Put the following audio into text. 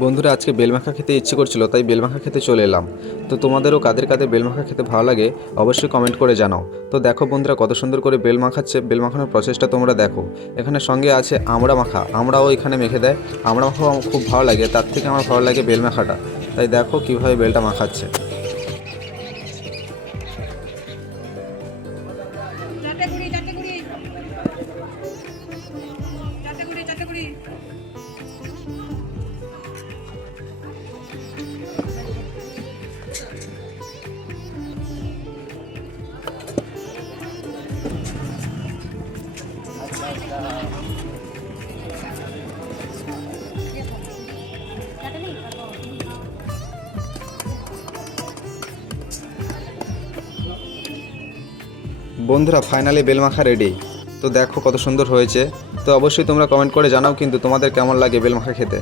বন্ধুরা আজকে বেলমাখা খেতে ইচ্ছে করছিল, তাই বেলমাখা খেতে চলে এলাম। তো তোমাদেরও কাদের কাদের বেলমাখা খেতে ভালো লাগে অবশ্যই কমেন্ট করে জানাও। তো দেখো বন্ধুরা কত সুন্দর করে বেল মাখাচ্ছে, বেল মাখানোর প্রসেসটা তোমরা দেখো। এখানে সঙ্গে আছে আমড়া মাখা, আমড়াও এখানে মেখে দেয়। আমড়া মাখাও আমার খুব ভালো লাগে, তার থেকে আমার ভালো লাগে বেল মাখাটা। তাই দেখো কীভাবে বেলটা মাখাচ্ছে। চারটে কুড়ি, চারটে কুড়ি, চারটে কুড়ি, চারটে কুড়ি। বন্ধুরা ফাইনালি বেল মাখা রেডি। তো দেখো কত সুন্দর হয়েছে। তো অবশ্যই তোমরা কমেন্ট করে জানাও কিন্তু তোমাদের কেমন লাগে বেল মাখা খেতে।